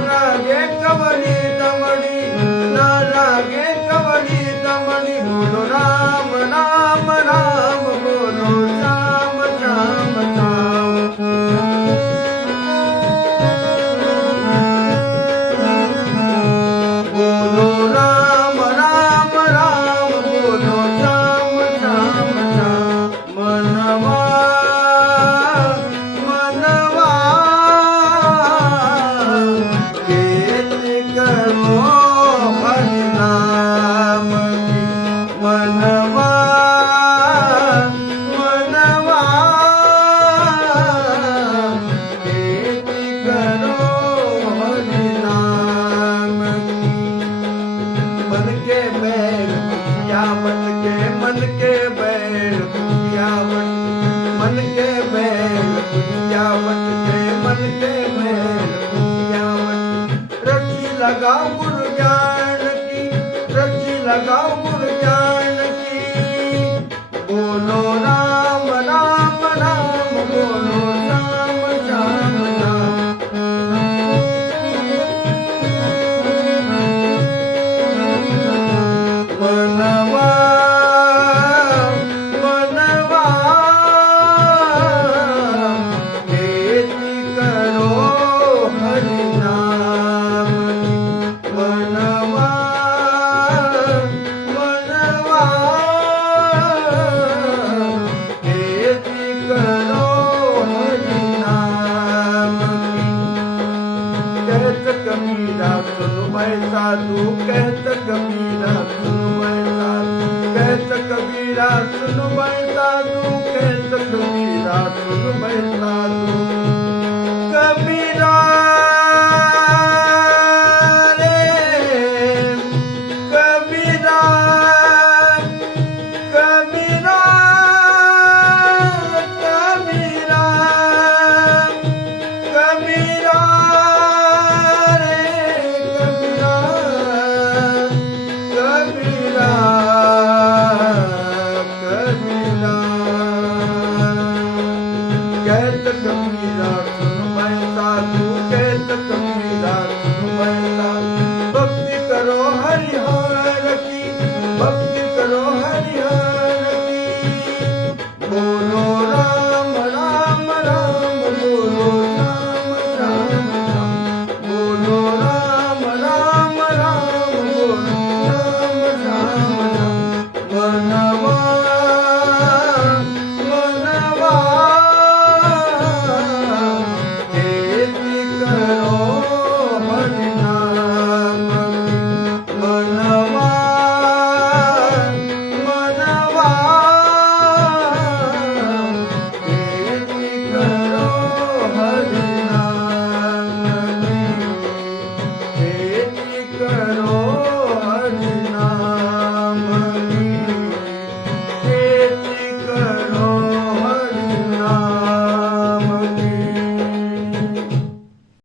लागे कवली दमड़ी, ना लागे कवली दमड़ी। बोलो राम राम राम, बोलो श्याम श्याम श्याम। बोलो राम राम राम, बोलो श्याम श्याम श्याम। मनवा मनवा खेती करो हरि नाम की। मनवा मनवा खेती करो हरि नाम की। मन के बैल खुशिया बन के, मन के बैल खुशिया बन, मन के बैल खुशिया बन के, मन के बैल खुशिया बन। रस्सी लगाओ गुरु ज्ञान की, रस्सी लगाओ गुरु ज्ञान की। बोलो राम राम राम, बोलो श्याम श्याम श्याम। मनवा मनवा खेती करो हरि नाम की। मनवा मनवा खेती करो हरि नाम की। कहत कबीरा सुन मैं साधु, कहत कबीरा सुन मैं साधु, कहत कबीरा सुन मैं साधु, कहत कबीरा सुन मैं साधु। कबीरा रे कबीरा, कबीरा कबीरा, कबीरा रे कबीरा, कबीरा कबीरा। कहत कबीरा सुन मैं साधु, कहत कबीरा सुन मैं साधु।